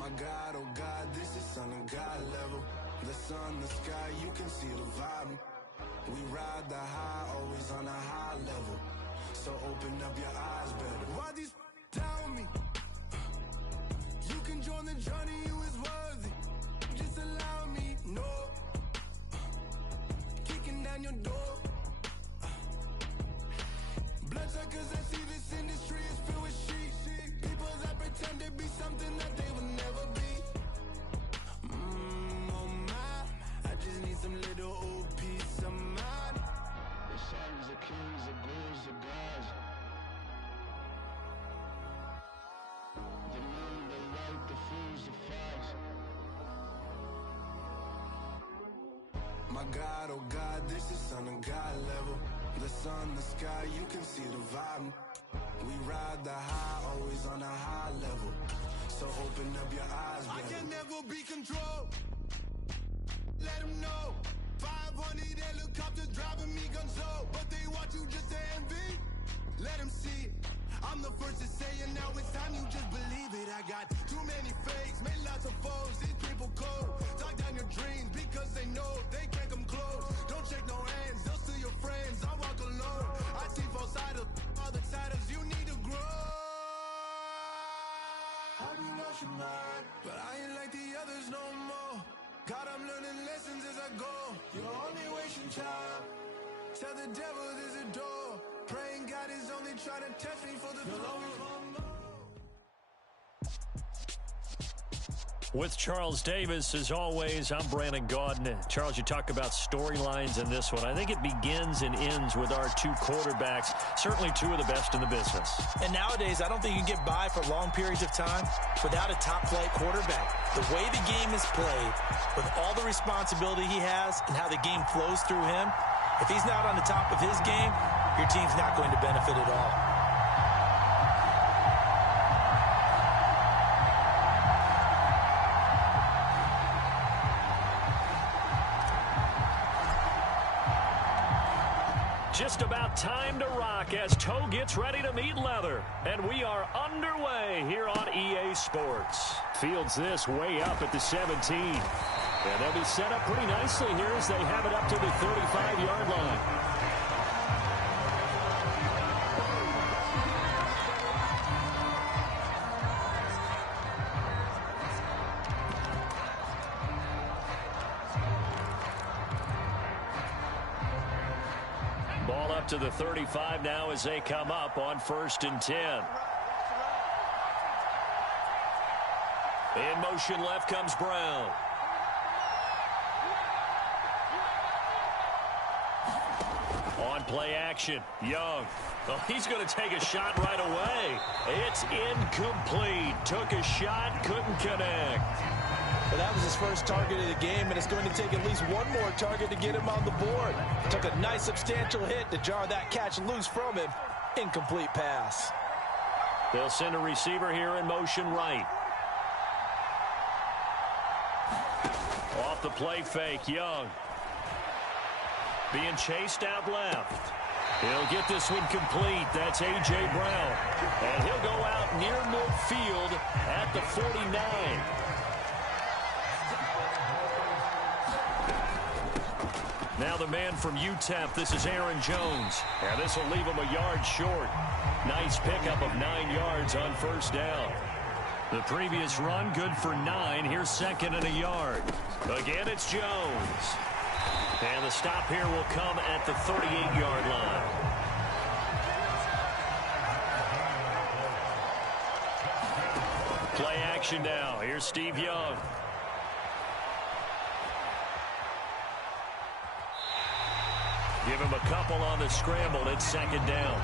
My God, oh God, this is Son of God level. The sun, the sky, you can see the vibe. We ride the high, always on a high level. So open up your eyes better. Why these tell me you can join the journey, you is worthy. Just allow me, no. Kicking down your door. Bloodsuckers that see this industry is filled with sheep. People that pretend to be something that they will never be. Oh my, I just need some little old peace of mind. The sons, the kings, the ghouls, the gods. The moon, the light, the fools, the facts. My God, oh God, this is Son of God level. The sun, the sky, you can see the vibe. We ride the high, always on a high level. So open up your eyes, baby. I can never be controlled. Let them know. 500 helicopters driving me gunso. But they want you just to envy. Let them see it. I'm the first to say it, now it's time you just believe it. I got too many fakes, made lots of foes. These people cold. Talk down your dreams because they know they can't come close. Don't shake no hands, they'll steal your friends. I walk alone. I see both sides of all the titles you need to grow. I've been watching mine, but I ain't like the others no more. God, I'm learning lessons as I go. You're only wasting time. Tell the devil there's a door. Praying God is only trying to test me for the throne. With Charles Davis, as always, I'm Brandon Gaudin. Charles, you talk about storylines in this one. I think it begins and ends with our two quarterbacks, certainly two of the best in the business. And nowadays, I don't think you can get by for long periods of time without a top-flight quarterback. The way the game is played, with all the responsibility he has and how the game flows through him, if he's not on the top of his game, your team's not going to benefit at all. Just about time to rock as toe gets ready to meet leather. And we are underway here on EA Sports. Fields this way up at the 17. And they'll be set up pretty nicely here as they have it up to the 35-yard line. Ball up to the 35 now as they come up on 1st and 10. In motion left comes Brown. On play action, Young. Oh, he's going to take a shot right away. It's incomplete. Took a shot, couldn't connect. Well, that was his first target of the game, and it's going to take at least one more target to get him on the board. Took a nice substantial hit to jar that catch loose from him. Incomplete pass. They'll send a receiver here in motion right. Off the play fake, Young. Being chased out left. He'll get this one complete. That's A.J. Brown. And he'll go out near midfield at the 49. Now the man from UTEP, this is Aaron Jones. And this will leave him a yard short. Nice pickup of 9 yards on 1st down. The previous run, good for 9. Here's 2nd and a yard. Again, it's Jones. And the stop here will come at the 38-yard line. Play action now. Here's Steve Young. Give him a couple on the scramble. It's 2nd down.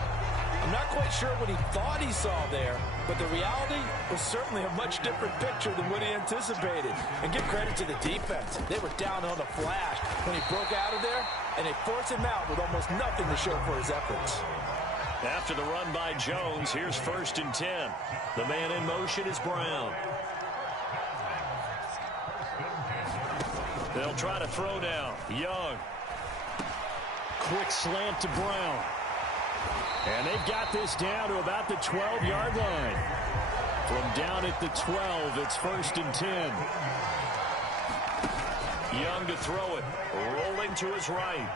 I'm not quite sure what he thought he saw there, but the reality was certainly a much different picture than what he anticipated. And give credit to the defense. They were down on the flash when he broke out of there, and they forced him out with almost nothing to show for his efforts. After the run by Jones, here's 1st and 10. The man in motion is Brown. They'll try to throw down. Young. Quick slant to Brown. And they've got this down to about the 12-yard line. From down at the 12, it's 1st and 10. Young to throw it. Rolling to his right.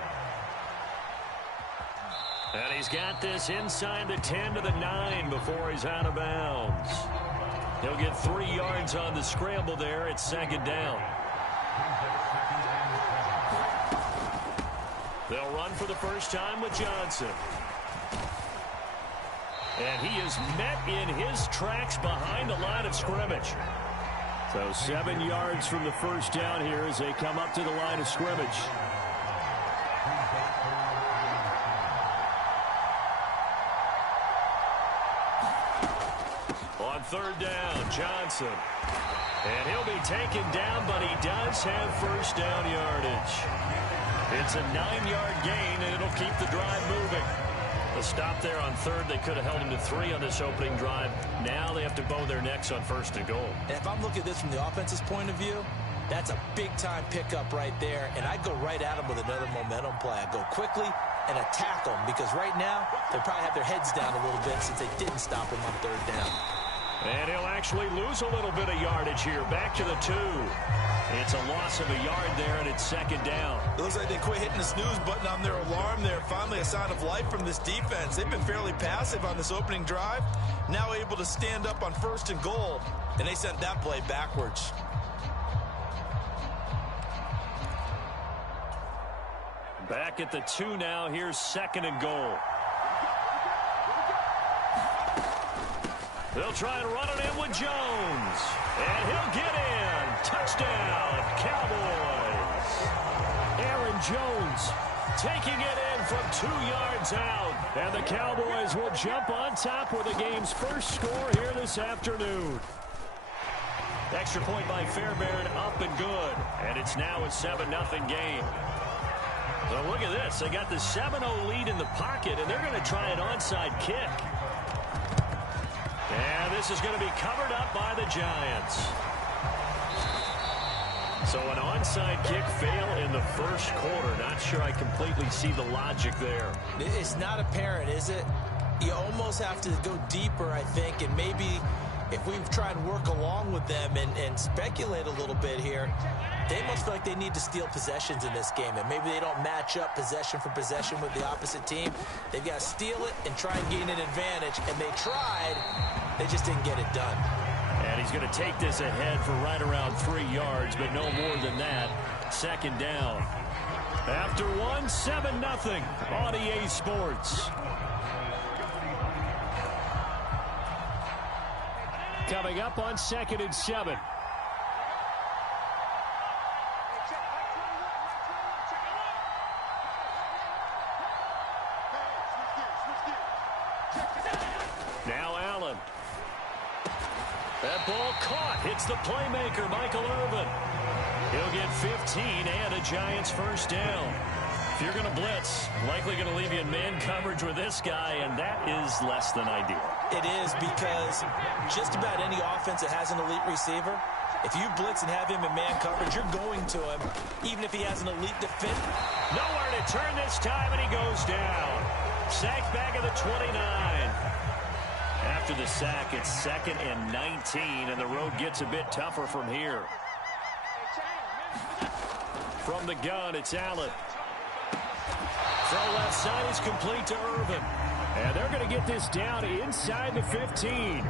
And he's got this inside the 10 to the 9 before he's out of bounds. He'll get 3 yards on the scramble there. It's 2nd down. They'll run for the first time with Johnson. And he is met in his tracks behind the line of scrimmage. So 7 yards from the first down here as they come up to the line of scrimmage. On 3rd down, Johnson. And he'll be taken down, but he does have first down yardage. It's a 9-yard gain, and it'll keep the drive moving. The stop there on 3rd, they could have held him to 3 on this opening drive. Now they have to bow their necks on 1st and goal. And if I'm looking at this from the offense's point of view, that's a big-time pickup right there, and I'd go right at them with another momentum play. I'd go quickly and attack them, because right now they probably have their heads down a little bit since they didn't stop them on 3rd down. And he'll actually lose a little bit of yardage here. Back to the 2. It's a loss of a yard there, and it's 2nd down. It looks like they quit hitting the snooze button on their alarm there. Finally a sign of life from this defense. They've been fairly passive on this opening drive. Now able to stand up on 1st and goal, and they sent that play backwards. Back at the 2 now. Here's 2nd and goal. They'll try and run it in with Jones. And he'll get in. Touchdown, Cowboys. Aaron Jones taking it in from 2 yards out. And the Cowboys will jump on top with the game's first score here this afternoon. Extra point by Fairbairn, up and good. And it's now a 7-0 game. So look at this. They got the 7-0 lead in the pocket, and they're going to try an onside kick. And this is going to be covered up by the Giants. So an onside kick fail in the first quarter. Not sure I completely see the logic there. It's not apparent, is it? You almost have to go deeper, I think, and maybe if we try and work along with them and speculate a little bit here, they must feel like they need to steal possessions in this game, and maybe they don't match up possession for possession with the opposite team. They've got to steal it and try and gain an advantage, and they tried. They just didn't get it done. And he's going to take this ahead for right around 3 yards, but no more than that. 2nd down. After 1, 7-0 on EA Sports. Coming up on 2nd and 7. Now Allen. That ball caught. Hits the playmaker, Michael Irvin. He'll get 15 and a Giants first down. If you're going to blitz, likely going to leave you in man coverage with this guy, and that is less than ideal. It is, because just about any offense that has an elite receiver, if you blitz and have him in man coverage, you're going to him, even if he has an elite defender. Nowhere to turn this time, and he goes down. Sacked back at the 29. After the sack, it's 2nd and 19, and the road gets a bit tougher from here. From the gun, it's Allen. Throw left side is complete to Irvin. And they're going to get this down inside the 15.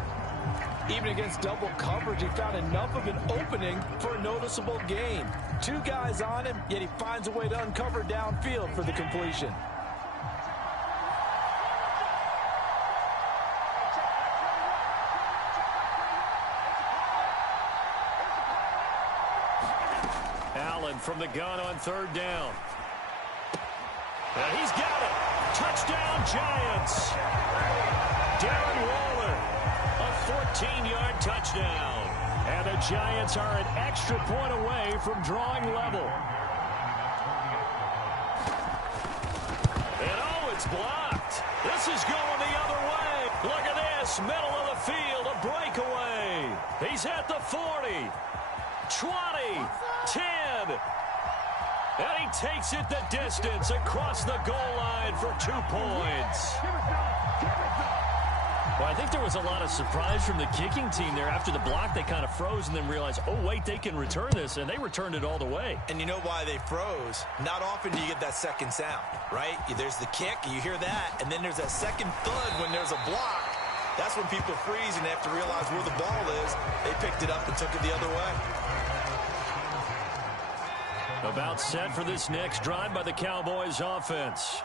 Even against double coverage, he found enough of an opening for a noticeable gain. 2 guys on him, yet he finds a way to uncover downfield for the completion. Allen from the gun on 3rd down. And he's got it. Touchdown, Giants. Darren Waller, a 14-yard touchdown. And the Giants are an extra point away from drawing level. And oh, it's blocked. This is going the other way. Look at this, middle of the field, a breakaway. He's at the 40, 20, 10. And he takes it the distance across the goal line for 2 points. think there was a lot of surprise from the kicking team there. After the block, they kind of froze and then realized, oh, wait, they can return this, and they returned it all the way. And you know why they froze? Not often do you get that second sound, right? There's the kick, you hear that, and then there's that second thud when there's a block. That's when people freeze and they have to realize where the ball is. They picked it up and took it the other way. About set for this next drive by the Cowboys offense.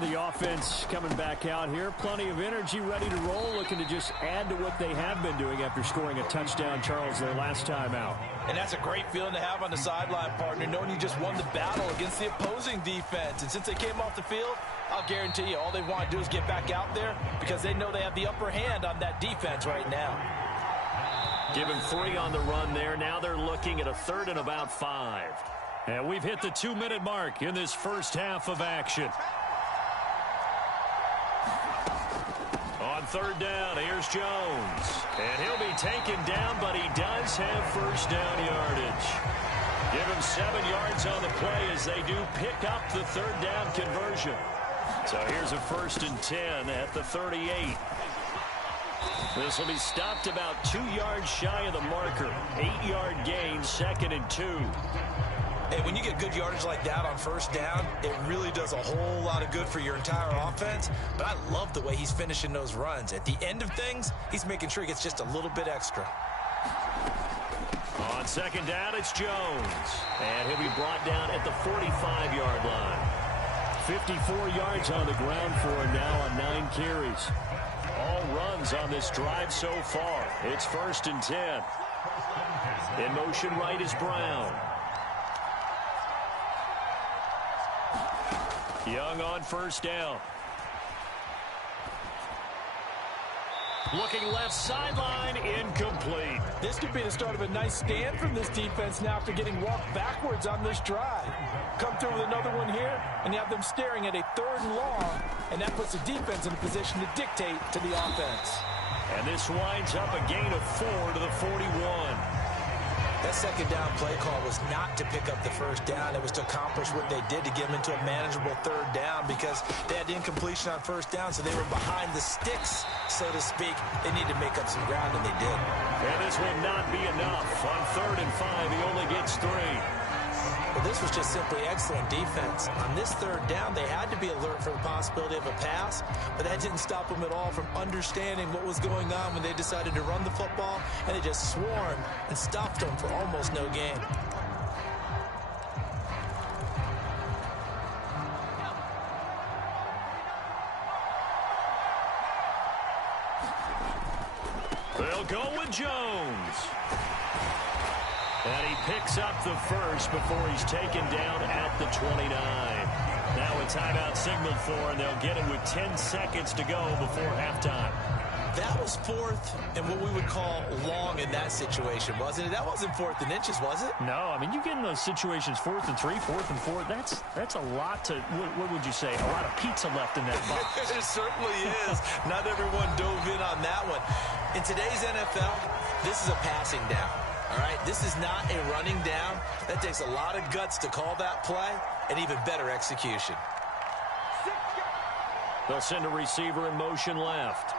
The offense coming back out here. Plenty of energy, ready to roll, looking to just add to what they have been doing after scoring a touchdown, Charles, their last time out. And that's a great feeling to have on the sideline, partner, knowing you just won the battle against the opposing defense. And since they came off the field, I'll guarantee you all they want to do is get back out there because they know they have the upper hand on that defense right now. Give him 3 on the run there. Now they're looking at a 3rd and about 5. And we've hit the 2-minute mark in this first half of action. On 3rd down, here's Jones. And he'll be taken down, but he does have first down yardage. Give him 7 yards on the play as they do pick up the 3rd down conversion. So here's a 1st and 10 at the 38. This will be stopped about 2 yards shy of the marker. 8-yard gain, 2nd and 2. Hey, when you get good yardage like that on first down, it really does a whole lot of good for your entire offense. But I love the way he's finishing those runs. At the end of things, he's making sure he gets just a little bit extra. On 2nd down, it's Jones. And he'll be brought down at the 45-yard line. 54 yards on the ground for him now on 9 carries. All runs on this drive so far. It's 1st and 10. In motion right is Brown. Young on first down. Looking left sideline, incomplete. This could be the start of a nice stand from this defense now after getting walked backwards on this drive. Come through with another one here, and you have them staring at a 3rd and long, and that puts the defense in a position to dictate to the offense. And this winds up a gain of 4 to the 41. That 2nd down play call was not to pick up the first down. It was to accomplish what they did to get them into a manageable 3rd down because they had incompletion on first down, so they were behind the sticks, so to speak. They needed to make up some ground, and they did. And this will not be enough. On 3rd and 5, he only gets 3. Well, this was just simply excellent defense. On this 3rd down, they had to be alert for the possibility of a pass, but that didn't stop them at all from understanding what was going on when they decided to run the football, and they just swarmed and stopped them for almost no gain. They'll go with Jones. And he picks up the first before he's taken down at the 29. Now a timeout signaled for, and they'll get it with 10 seconds to go before halftime. That was 4th and what we would call long in that situation, wasn't it? That wasn't 4th and inches, was it? No, I mean, you get in those situations 4th and 3, 4th and 4. That's a lot to, what would you say, a lot of pizza left in that box. It certainly is. Not everyone dove in on that one. In today's NFL, this is a passing down. All right, this is not a running down. That takes a lot of guts to call that play and even better execution. They'll send a receiver in motion left.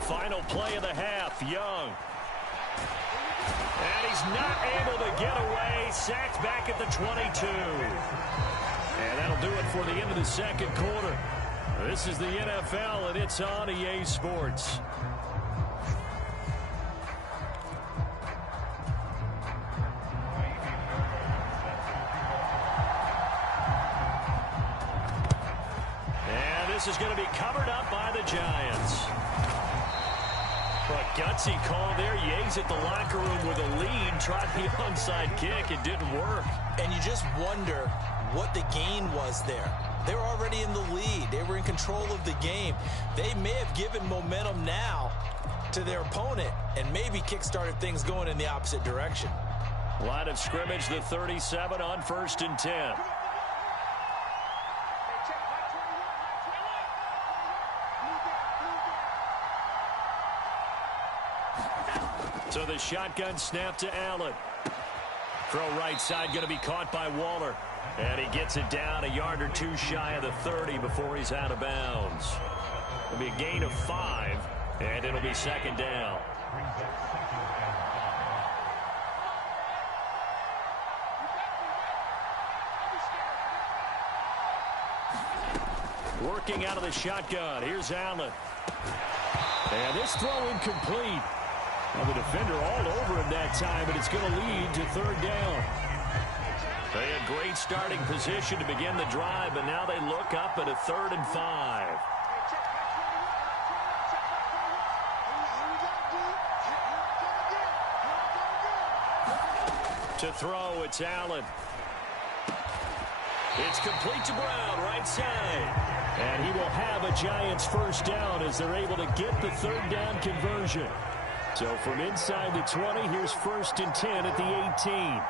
Final play of the half, Young. And he's not able to get away. Sacked back at the 22. And that'll do it for the end of the 2nd quarter. This is the NFL, and it's on EA Sports. And this is going to be covered up by the Giants. A gutsy call there. Yea's at the locker room with a lead. Tried the onside kick. It didn't work. And you just wonder what the gain was there. They were already in the lead. They were in control of the game. They may have given momentum now to their opponent and maybe kick-started things going in the opposite direction. Line of scrimmage, the 37 on 1st and 10. So the shotgun snap to Allen. Throw right side going to be caught by Waller. And he gets it down a yard or two shy of the 30 before he's out of bounds. It'll be a gain of 5, and it'll be second down. Working out of the shotgun. Here's Allen. And this throw incomplete. Well, the defender all over him that time, but it's going to lead to third down. They had great starting position to begin the drive, but now they look up at a 3rd and 5. To throw, it's Allen. It's complete to Brown, right side. And he will have a Giants first down as they're able to get the 3rd down conversion. So from inside the 20, here's 1st and 10 at the 18.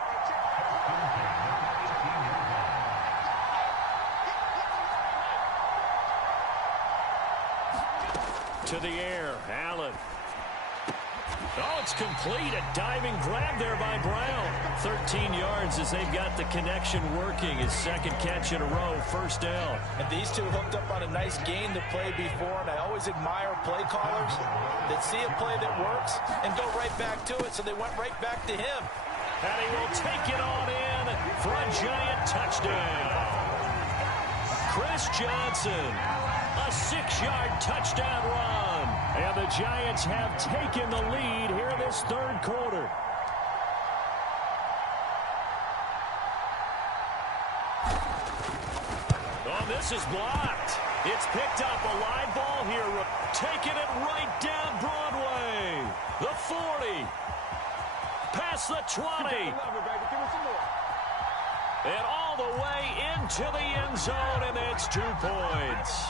To the air, Allen. Oh, it's complete. A diving grab there by Brown. 13 yards as they've got the connection working. His 2nd catch in a row, first down. And these two hooked up on a nice game to play before, and I always admire play callers that see a play that works and go right back to it, so they went right back to him. And he will take it on in for a Giant touchdown. Chris Johnson, a 6-yard touchdown run. And the Giants have taken the lead here in this 3rd quarter. Oh, this is blocked. It's picked up. A live ball here. Taking it right down Broadway. The 40. Past the 20. And all the way into the end zone, and it's 2 points.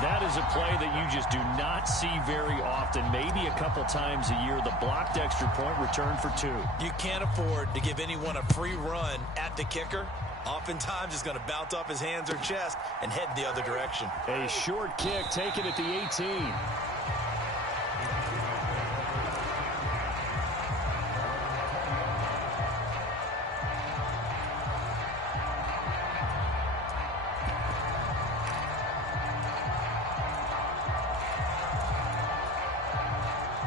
That is a play that you just do not see very often. Maybe a couple times a year. The blocked extra point return for 2. You can't afford to give anyone a free run at the kicker. Oftentimes, it's going to bounce off his hands or chest and head the other direction. A short kick taken at the 18.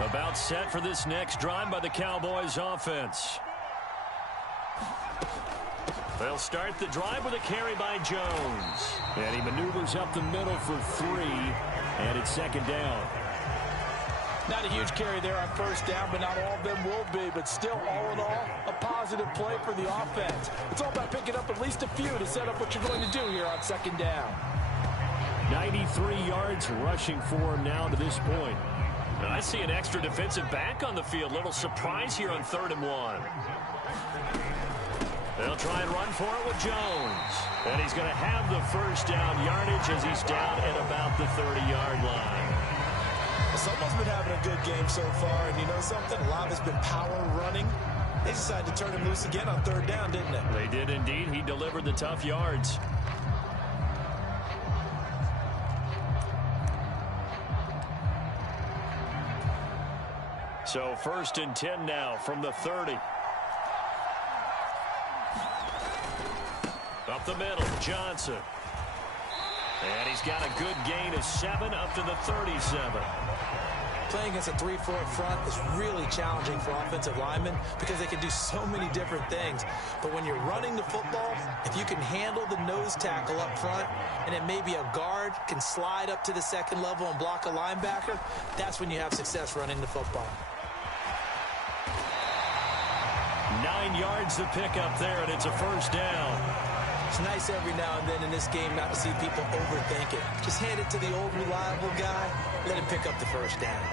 About set for this next drive by the Cowboys offense. They'll start the drive with a carry by Jones. And he maneuvers up the middle for 3, and it's 2nd down. Not a huge carry there on first down, but not all of them will be. But still, all in all, a positive play for the offense. It's all about picking up at least a few to set up what you're going to do here on 2nd down. 93 yards rushing for him now to this point. I see an extra defensive back on the field. Little surprise here on 3rd and 1. They'll try and run for it with Jones. And he's going to have the first down yardage as he's down at about the 30-yard line. Someone's been having a good game so far, and you know something? A lot has been power running. They decided to turn him loose again on 3rd down, didn't they? They did indeed. He delivered the tough yards. So 1st and 10 now from the 30. Up the middle, Johnson. And he's got a good gain of 7 up to the 37. Playing against a 3-4 front is really challenging for offensive linemen because they can do so many different things. But when you're running the football, if you can handle the nose tackle up front, and then maybe a guard can slide up to the 2nd level and block a linebacker, that's when you have success running the football. 9 yards to pick up there, and it's a first down. It's nice every now and then in this game not to see people overthink it. Just hand it to the old reliable guy, let him pick up the first down.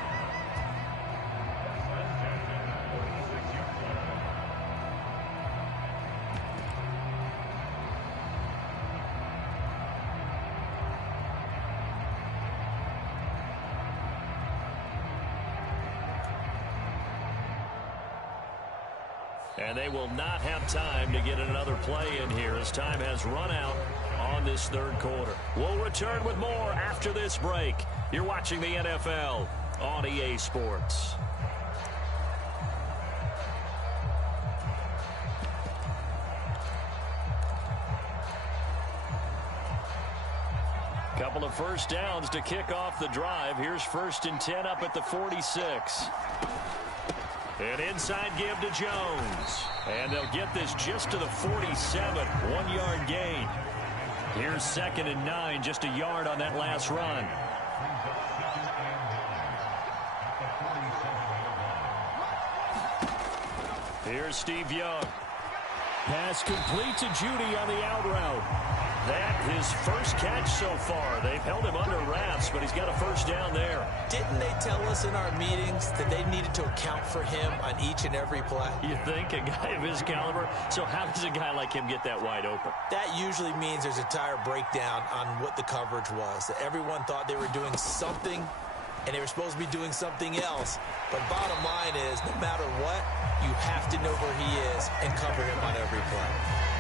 And they will not have time to get another play in here as time has run out on this 3rd quarter. We'll return with more after this break. You're watching the NFL on EA Sports. Couple of first downs to kick off the drive. Here's 1st and 10 up at the 46. An inside give to Jones. And they'll get this just to the 47. 1-yard gain. Here's 2nd and 9, just a yard on that last run. Here's Steve Young. Pass complete to Judy on the out route. That his first catch so far. They've held him under wraps, but he's got a first down there. Didn't they tell us in our meetings that they needed to account for him on each and every play? You think, a guy of his caliber? So how does a guy like him get that wide open? That usually means there's a entire breakdown on what the coverage was. That everyone thought they were doing something, and they were supposed to be doing something else. But bottom line is, no matter what, you have to know where he is and cover him on every play.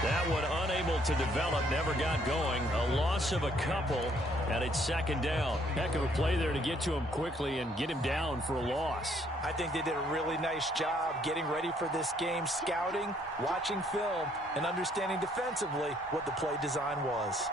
That one unable to develop, never got going. A loss of a couple, and it's 2nd down. Heck of a play there to get to him quickly and get him down for a loss. I think they did a really nice job getting ready for this game, scouting, watching film, and understanding defensively what the play design was.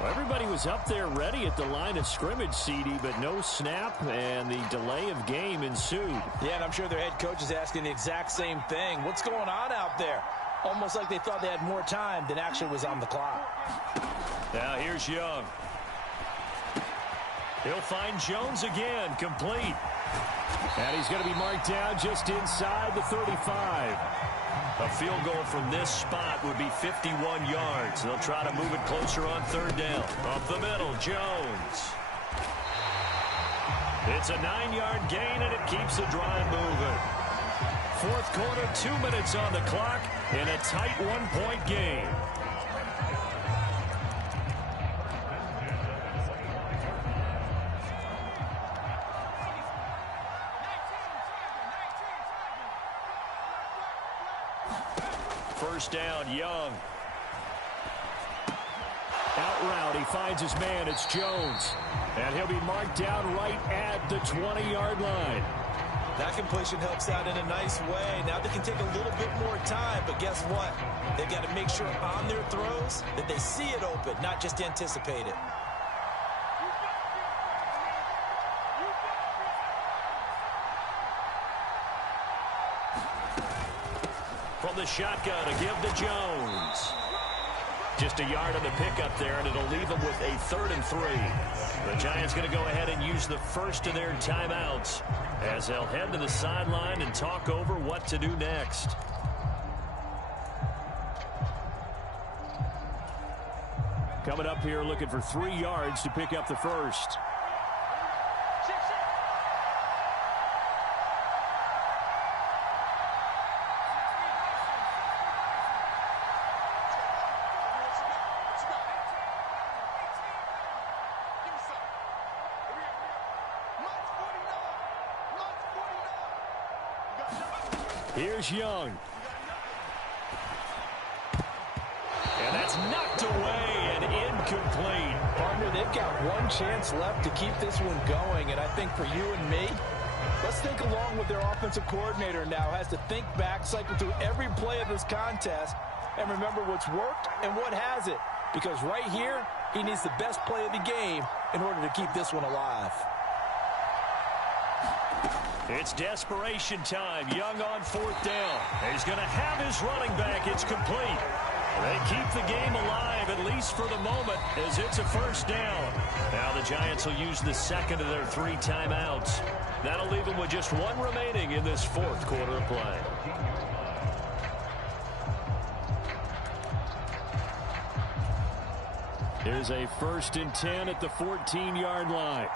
Well, everybody was up there ready at the line of scrimmage, CD, but no snap, and the delay of game ensued. Yeah, and I'm sure their head coach is asking the exact same thing. What's going on out there? Almost like they thought they had more time than actually was on the clock. Now here's Young. He'll find Jones again, complete. And he's going to be marked down just inside the 35. A field goal from this spot would be 51 yards. They'll try to move it closer on 3rd down. Up the middle, Jones. It's a 9-yard gain, and it keeps the drive moving. 4th quarter, 2 minutes on the clock, in a tight 1-point game. First down, Young. Out route, he finds his man. It's Jones. And he'll be marked down right at the 20-yard line. That completion helps out in a nice way. Now they can take a little bit more time, but guess what? They've got to make sure on their throws that they see it open, not just anticipate it. From the shotgun, a give to Jones. Just a yard on the pickup there, and it'll leave them with a 3rd and 3. The Giants going to go ahead and use the first of their timeouts as they'll head to the sideline and talk over what to do next. Coming up here looking for 3 yards to pick up the first. Here's Young. And that's knocked away and incomplete. Partner, they've got one chance left to keep this one going, and I think for you and me, let's think along with their offensive coordinator now. Has to think back, cycle through every play of this contest, and remember what's worked and what hasn't. Because right here, he needs the best play of the game in order to keep this one alive. It's desperation time. Young on 4th down. He's going to have his running back. It's complete. They keep the game alive, at least for the moment, as it's a first down. Now the Giants will use the second of their 3 timeouts. That'll leave them with just 1 remaining in this 4th quarter of play. Here's a 1st and 10 at the 14-yard line.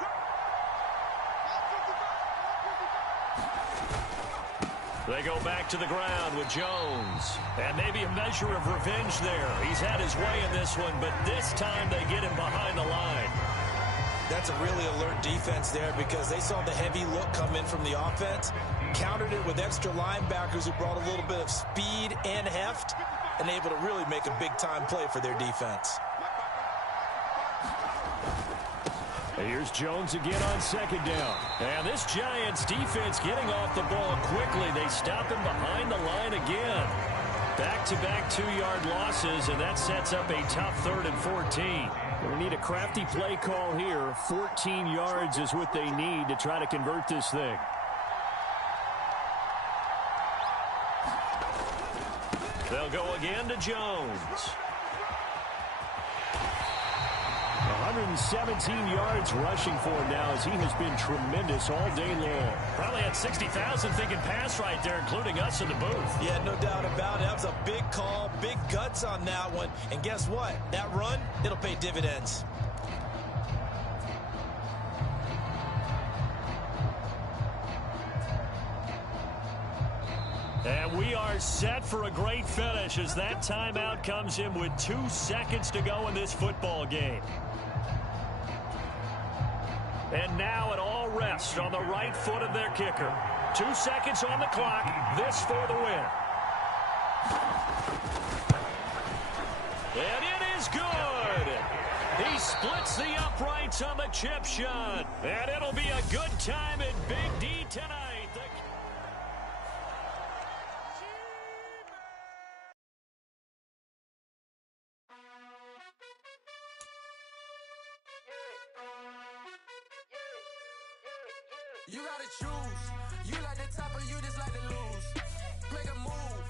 They go back to the ground with Jones. And maybe a measure of revenge there. He's had his way in this one, but this time they get him behind the line. That's a really alert defense there because they saw the heavy look come in from the offense, countered it with extra linebackers who brought a little bit of speed and heft, and able to really make a big-time play for their defense. Here's Jones again on 2nd down. And this Giants defense getting off the ball quickly. They stop him behind the line again. Back-to-back 2-yard losses, and that sets up a tough 3rd and 14. We need a crafty play call here. 14 yards is what they need to try to convert this thing. They'll go again to Jones. 117 yards rushing for him now as he has been tremendous all day long. Probably had 60,000 thinking pass right there, including us in the booth. Yeah, no doubt about it. That was a big call, big guts on that one. And guess what? That run, it'll pay dividends. And we are set for a great finish as that timeout comes in with 2 seconds to go in this football game. And now it all rests on the right foot of their kicker. 2 seconds on the clock. This for the win. And it is good. He splits the uprights on the chip shot. And it'll be a good time in Big D tonight. You gotta choose. You like the top or you just like to lose. Make a move.